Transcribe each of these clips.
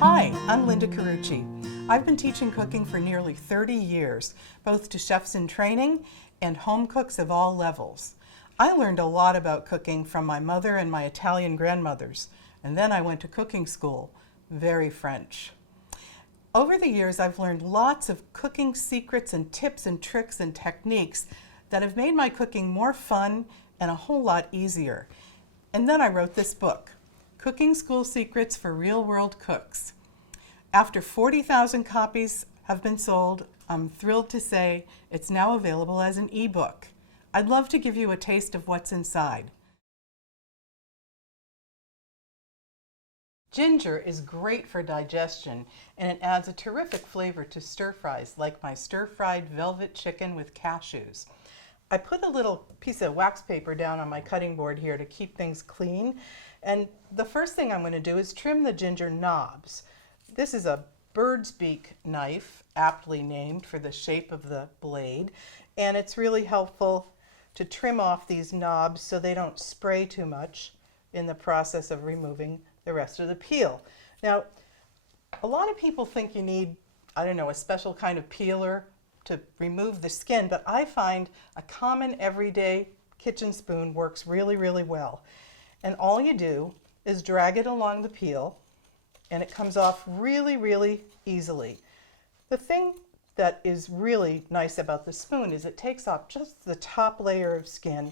Hi, I'm Linda Carucci. I've been teaching cooking for nearly 30 years, both to chefs in training and home cooks of all levels. I learned a lot about cooking from my mother and my Italian grandmothers, and then I went to cooking school, very French. Over the years, I've learned lots of cooking secrets and tips and tricks and techniques that have made my cooking more fun and a whole lot easier. And then I wrote this book, Cooking School Secrets for Real-World Cooks. After 40,000 copies have been sold, I'm thrilled to say it's now available as an ebook. I'd love to give you a taste of what's inside. Ginger is great for digestion, and it adds a terrific flavor to stir fries, like my stir-fried velvet chicken with cashews. I put a little piece of wax paper down on my cutting board here to keep things clean, and the first thing I'm going to do is trim the ginger knobs. This is a bird's beak knife, aptly named for the shape of the blade, and it's really helpful to trim off these knobs so they don't spray too much in the process of removing the rest of the peel. Now, a lot of people think you need, a special kind of peeler to remove the skin, but I find a common everyday kitchen spoon works really, really well. And all you do is drag it along the peel, and it comes off really, really easily. The thing that is really nice about the spoon is it takes off just the top layer of skin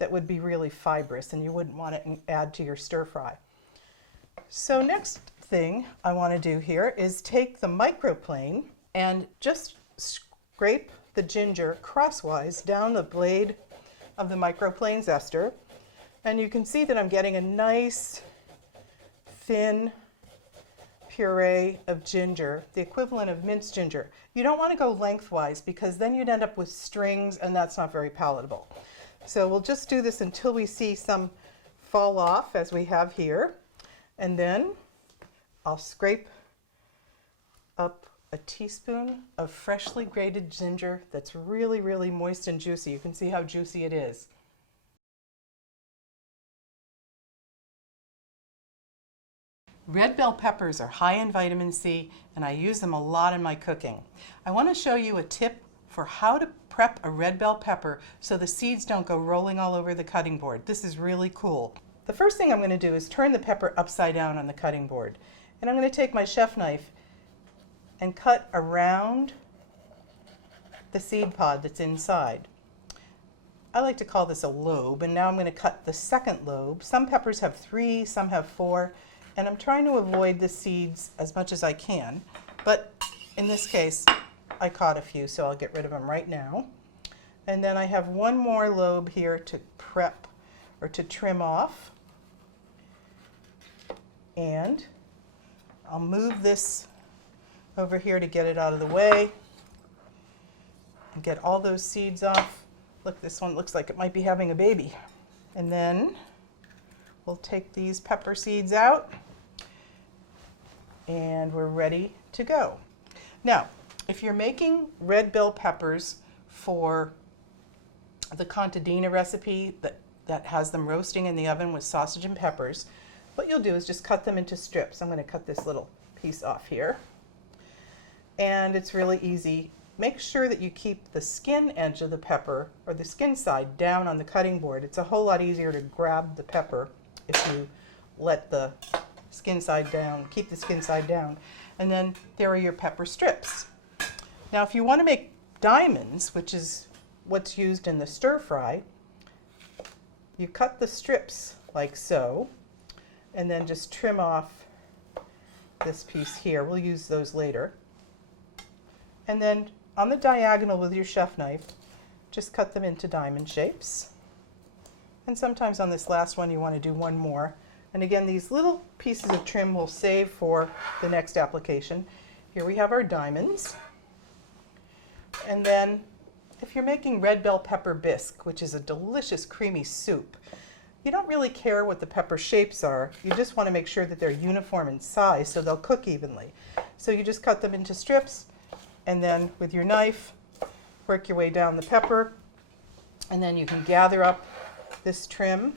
that would be really fibrous, and you wouldn't want to add to your stir fry. So next thing I want to do here is take the microplane and just scrape the ginger crosswise down the blade of the microplane zester, and you can see that I'm getting a nice thin puree of ginger, the equivalent of minced ginger. You don't want to go lengthwise because then you'd end up with strings, and that's not very palatable. So we'll just do this until we see some fall off, as we have here. And then I'll scrape up a teaspoon of freshly grated ginger that's really, really moist and juicy. You can see how juicy it is. Red bell peppers are high in vitamin C, and I use them a lot in my cooking. I want to show you a tip for how to prep a red bell pepper so the seeds don't go rolling all over the cutting board. This is really cool. The first thing I'm going to do is turn the pepper upside down on the cutting board. And I'm going to take my chef knife and cut around the seed pod that's inside. I like to call this a lobe, and now I'm going to cut the second lobe. Some peppers have 3, some have 4, and I'm trying to avoid the seeds as much as I can. But in this case, I caught a few, so I'll get rid of them right now. And then I have one more lobe here to prep or to trim off. And I'll move this over here to get it out of the way and get all those seeds off. Look, this one looks like it might be having a baby. And then we'll take these pepper seeds out, and we're ready to go. Now, if you're making red bell peppers for the contadina recipe that has them roasting in the oven with sausage and peppers, what you'll do is just cut them into strips. I'm going to cut this little piece off here. And it's really easy. Make sure that you keep the skin edge of the pepper, or the skin side, down on the cutting board. It's a whole lot easier to grab the pepper if you let the skin side down, keep the skin side down. And then there are your pepper strips. Now if you want to make diamonds, which is what's used in the stir fry, you cut the strips like so, and then just trim off this piece here. We'll use those later. And then on the diagonal with your chef knife, just cut them into diamond shapes. And sometimes on this last one you want to do one more. And again, these little pieces of trim we'll save for the next application. Here we have our diamonds. And then if you're making red bell pepper bisque, which is a delicious creamy soup, you don't really care what the pepper shapes are. You just want to make sure that they're uniform in size so they'll cook evenly. So you just cut them into strips, and then with your knife, work your way down the pepper, and then you can gather up this trim.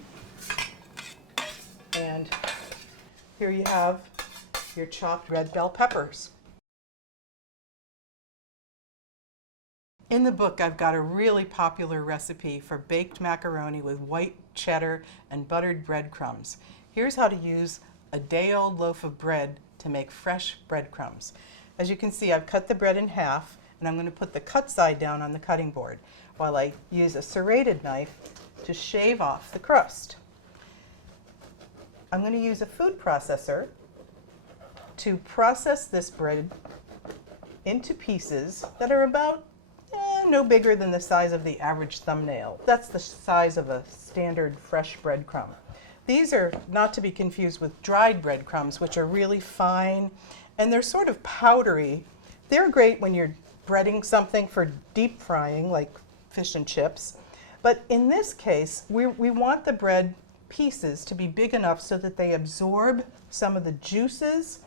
And here you have your chopped red bell peppers. In the book, I've got a really popular recipe for baked macaroni with white cheddar and buttered breadcrumbs. Here's how to use a day-old loaf of bread to make fresh breadcrumbs. As you can see, I've cut the bread in half, and I'm going to put the cut side down on the cutting board while I use a serrated knife to shave off the crust. I'm going to use a food processor to process this bread into pieces that are about no bigger than the size of the average thumbnail. That's the size of a standard fresh breadcrumb. These are not to be confused with dried breadcrumbs, which are really fine, and they're sort of powdery. They're great when you're breading something for deep frying, like fish and chips. But in this case, we want the bread pieces to be big enough so that they absorb some of the juices,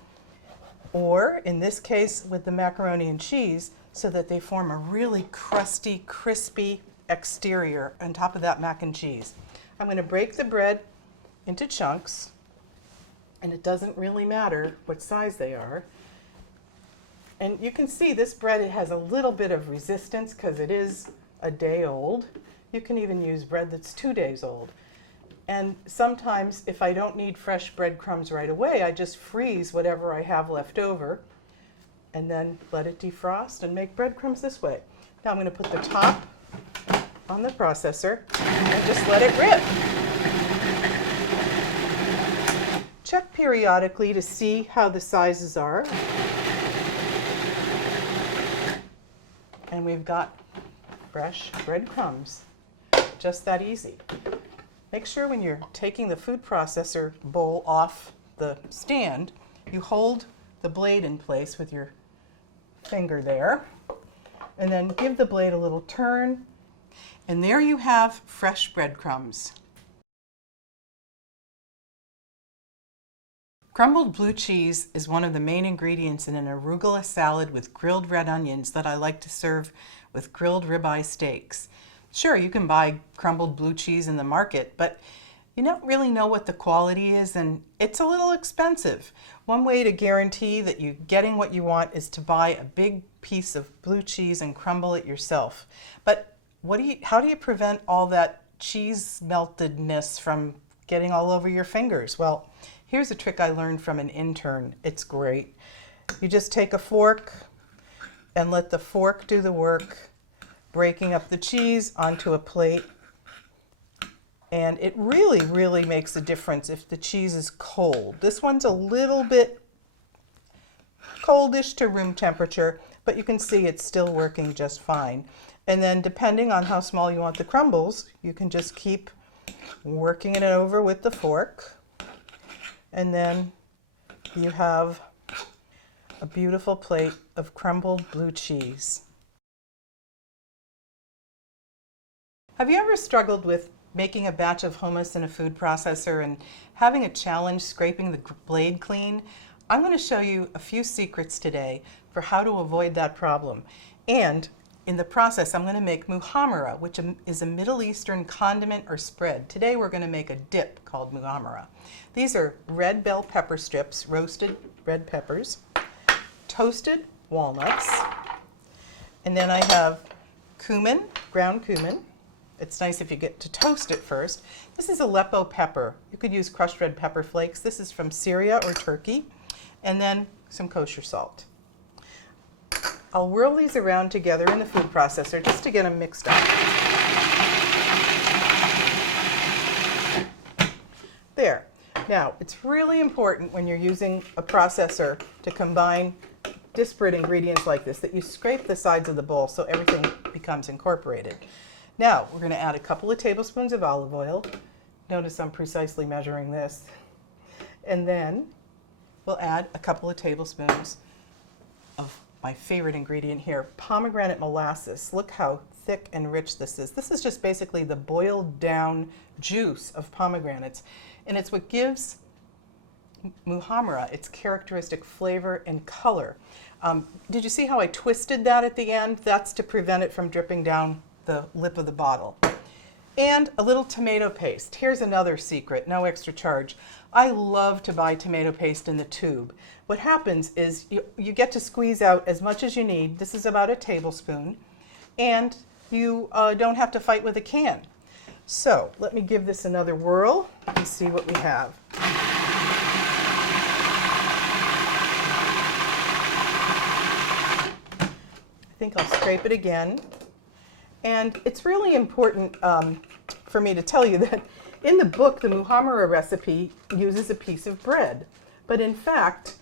or in this case with the macaroni and cheese, so that they form a really crusty, crispy exterior on top of that mac and cheese. I'm going to break the bread into chunks, and it doesn't really matter what size they are. And you can see this bread, it has a little bit of resistance because it is a day old. You can even use bread that's 2 days old. And sometimes if I don't need fresh breadcrumbs right away, I just freeze whatever I have left over and then let it defrost and make breadcrumbs this way. Now I'm going to put the top on the processor and just let it rip. Check periodically to see how the sizes are. And we've got fresh breadcrumbs. Just that easy. Make sure when you're taking the food processor bowl off the stand, you hold the blade in place with your finger there, and then give the blade a little turn, and there you have fresh breadcrumbs. Crumbled blue cheese is one of the main ingredients in an arugula salad with grilled red onions that I like to serve with grilled ribeye steaks. Sure, you can buy crumbled blue cheese in the market, but you don't really know what the quality is, and it's a little expensive. One way to guarantee that you're getting what you want is to buy a big piece of blue cheese and crumble it yourself. But how do you prevent all that cheese meltedness from getting all over your fingers? Well, here's a trick I learned from an intern. It's great. You just take a fork and let the fork do the work, breaking up the cheese onto a plate. And it really, really makes a difference if the cheese is cold. This one's a little bit coldish to room temperature, but you can see it's still working just fine. And then depending on how small you want the crumbles, you can just keep working it over with the fork. And then you have a beautiful plate of crumbled blue cheese. Have you ever struggled with making a batch of hummus in a food processor and having a challenge scraping the blade clean? I'm going to show you a few secrets today for how to avoid that problem. And in the process, I'm going to make muhammara, which is a Middle Eastern condiment or spread. Today we're going to make a dip called muhammara. These are red bell pepper strips, roasted red peppers, toasted walnuts, and then I have cumin, ground cumin. It's nice if you get to toast it first. This is Aleppo pepper. You could use crushed red pepper flakes. This is from Syria or Turkey. And then some kosher salt. I'll whirl these around together in the food processor just to get them mixed up. There. Now, it's really important when you're using a processor to combine disparate ingredients like this that you scrape the sides of the bowl so everything becomes incorporated. Now, we're going to add a couple of tablespoons of olive oil. Notice I'm precisely measuring this. And then we'll add a couple of tablespoons of my favorite ingredient here, pomegranate molasses. Look how thick and rich this is. This is just basically the boiled down juice of pomegranates. And it's what gives muhammara its characteristic flavor and color. Did you see how I twisted that at the end? That's to prevent it from dripping down the lip of the bottle. and a little tomato paste. Here's another secret, no extra charge. I love to buy tomato paste in the tube. What happens is you get to squeeze out as much as you need. This is about a tablespoon, and you don't have to fight with a can. So let me give this another whirl and see what we have. I think I'll scrape it again. And it's really important for me to tell you that in the book, the muhammara recipe uses a piece of bread. But in fact,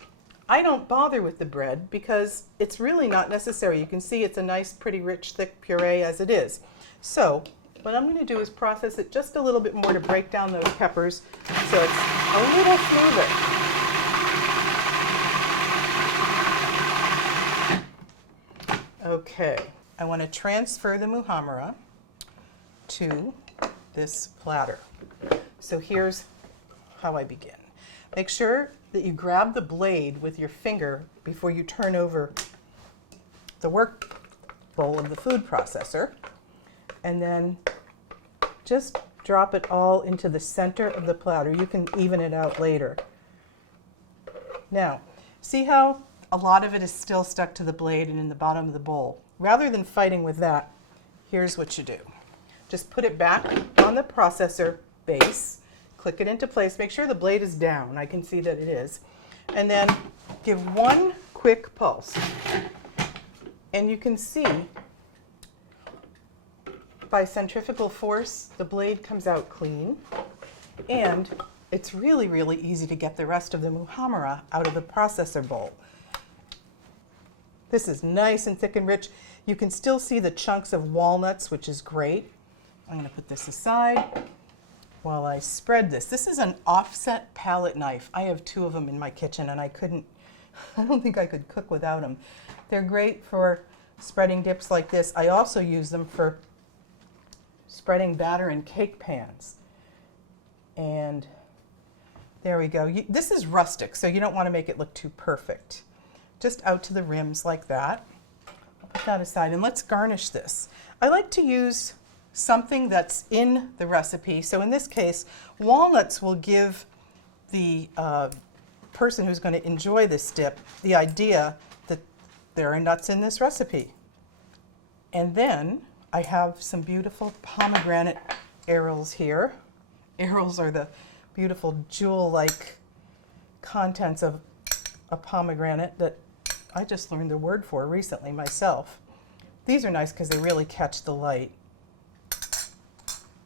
I don't bother with the bread because it's really not necessary. You can see it's a nice, pretty rich, thick puree as it is. So what I'm going to do is process it just a little bit more to break down those peppers so it's a little smoother. Okay, I want to transfer the muhammara to this platter. So here's how I begin. Make sure that you grab the blade with your finger before you turn over the work bowl of the food processor, and then just drop it all into the center of the platter. You can even it out later. Now, see how a lot of it is still stuck to the blade and in the bottom of the bowl? Rather than fighting with that, here's what you do. Just put it back on the processor base, click it into place, make sure the blade is down, I can see that it is, and then give one quick pulse. And you can see by centrifugal force, the blade comes out clean, and it's really, really easy to get the rest of the muhammara out of the processor bowl. This is nice and thick and rich. You can still see the chunks of walnuts, which is great. I'm going to put this aside while I spread this. This is an offset palette knife. I have 2 of them in my kitchen, and I don't think I could cook without them. They're great for spreading dips like this. I also use them for spreading batter in cake pans. And there we go. This is rustic, so you don't want to make it look too perfect. Just out to the rims like that. I'll put that aside, and let's garnish this. I like to use something that's in the recipe. So in this case, walnuts will give the person who's going to enjoy this dip the idea that there are nuts in this recipe. And then I have some beautiful pomegranate arils here. Arils are the beautiful jewel-like contents of a pomegranate that I just learned the word for recently myself. These are nice because they really catch the light.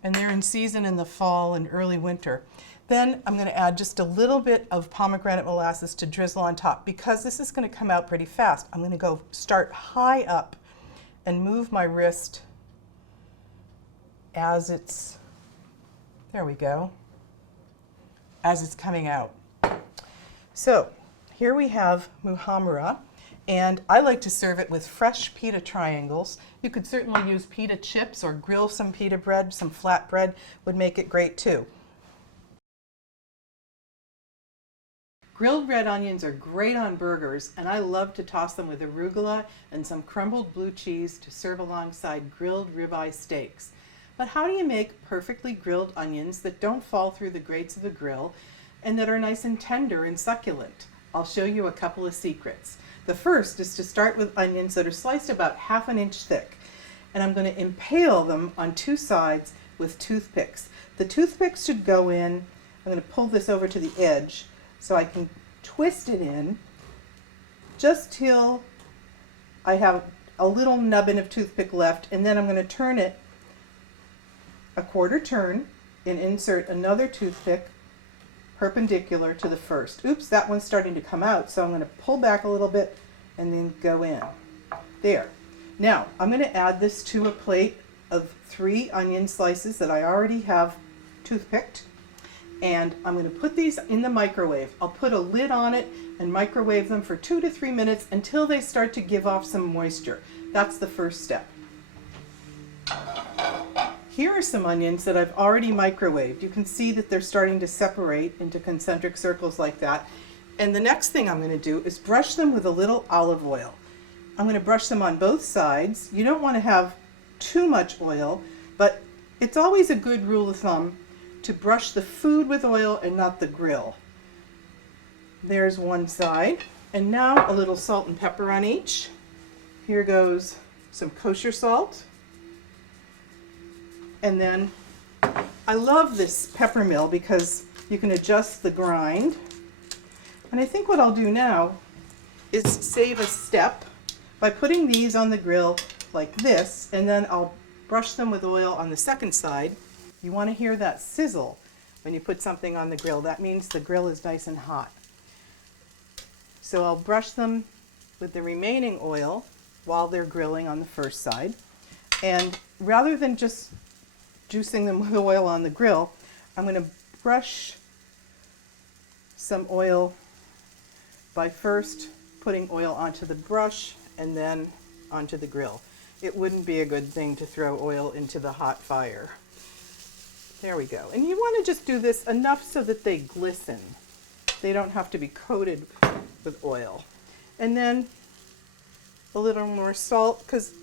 And they're in season in the fall and early winter. Then I'm going to add just a little bit of pomegranate molasses to drizzle on top. Because this is going to come out pretty fast, I'm going to start high up and move my wrist as it's, there we go, as it's coming out. So here we have muhammara. And I like to serve it with fresh pita triangles. You could certainly use pita chips or grill some pita bread. Some flat bread would make it great too. Grilled red onions are great on burgers, and I love to toss them with arugula and some crumbled blue cheese to serve alongside grilled ribeye steaks. But how do you make perfectly grilled onions that don't fall through the grates of the grill and that are nice and tender and succulent? I'll show you a couple of secrets. The first is to start with onions that are sliced about 1/2 inch thick, and I'm going to impale them on 2 sides with toothpicks. The toothpicks should go in. I'm going to pull this over to the edge so I can twist it in just till I have a little nubbin of toothpick left, and then I'm going to turn it a 1/4 turn and insert another toothpick perpendicular to the first. Oops, that one's starting to come out, so I'm going to pull back a little bit and then go in. There. Now, I'm going to add this to a plate of 3 onion slices that I already have toothpicked, and I'm going to put these in the microwave. I'll put a lid on it and microwave them for 2 to 3 minutes until they start to give off some moisture. That's the first step. Here are some onions that I've already microwaved. You can see that they're starting to separate into concentric circles like that. And the next thing I'm going to do is brush them with a little olive oil. I'm going to brush them on both sides. You don't want to have too much oil, but It's always a good rule of thumb to brush the food with oil and not the grill. There's one side. And now a little salt and pepper on each. Here goes some kosher salt. And then I love this pepper mill because you can adjust the grind. And I think what I'll do now is save a step by putting these on the grill like this, and then I'll brush them with oil on the second side. You want to hear that sizzle when you put something on the grill. That means the grill is nice and hot. So I'll brush them with the remaining oil while they're grilling on the first side. And rather than just juicing them with oil on the grill, I'm going to brush some oil by first putting oil onto the brush and then onto the grill. It wouldn't be a good thing to throw oil into the hot fire. There we go. And you want to just do this enough so that they glisten. They don't have to be coated with oil. And then a little more salt, because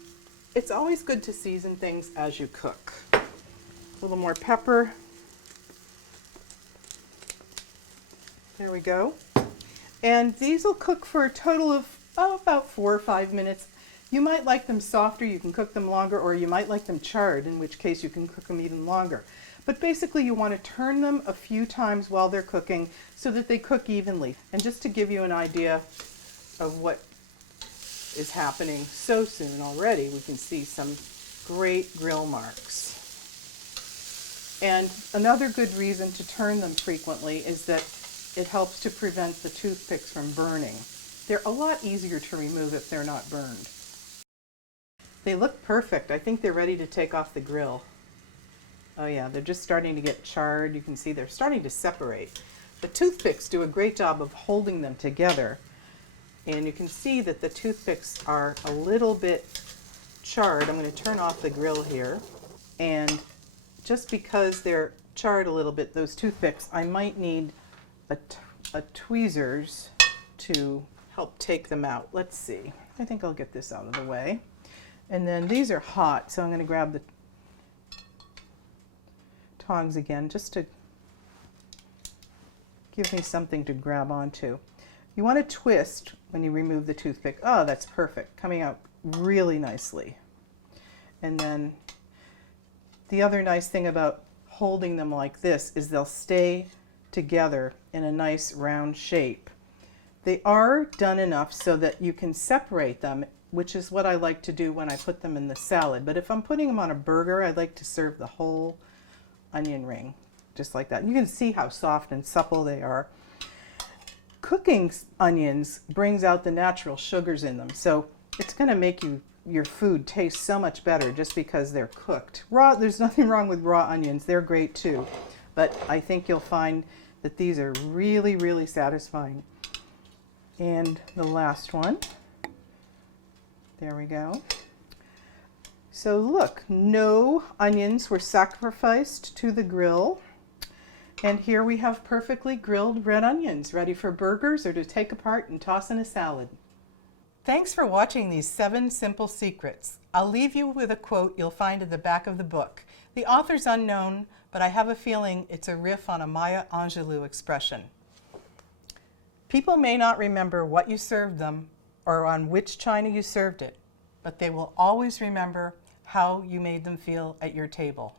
it's always good to season things as you cook. A little more pepper. There we go. And these will cook for a total of about 4 or 5 minutes. You might like them softer, you can cook them longer, or you might like them charred, in which case you can cook them even longer. But basically you want to turn them a few times while they're cooking so that they cook evenly. And just to give you an idea of what is happening so soon already, we can see some great grill marks. And another good reason to turn them frequently is that it helps to prevent the toothpicks from burning. They're a lot easier to remove if they're not burned. They look perfect. I think they're ready to take off the grill. Oh yeah, they're just starting to get charred. You can see they're starting to separate. The toothpicks do a great job of holding them together. And you can see that the toothpicks are a little bit charred. I'm going to turn off the grill here. And just because they're charred a little bit, those toothpicks, I might need a tweezers to help take them out. Let's see. I think I'll get this out of the way. And then these are hot, so I'm going to grab the tongs again just to give me something to grab onto. You want to twist when you remove the toothpick. Oh, that's perfect. Coming out really nicely. And then the other nice thing about holding them like this is they'll stay together in a nice round shape. They are done enough so that you can separate them, which is what I like to do when I put them in the salad. But if I'm putting them on a burger, I like to serve the whole onion ring, just like that. And you can see how soft and supple they are. Cooking onions brings out the natural sugars in them, so it's going to make your food taste so much better just because they're cooked. Raw, there's nothing wrong with raw onions. They're great too. But I think you'll find that these are really, really satisfying. And the last one. There we go. So look, no onions were sacrificed to the grill. And here we have perfectly grilled red onions ready for burgers or to take apart and toss in a salad. Thanks for watching these 7 simple secrets. I'll leave you with a quote you'll find at the back of the book. The author's unknown, but I have a feeling it's a riff on a Maya Angelou expression. People may not remember what you served them or on which china you served it, but they will always remember how you made them feel at your table.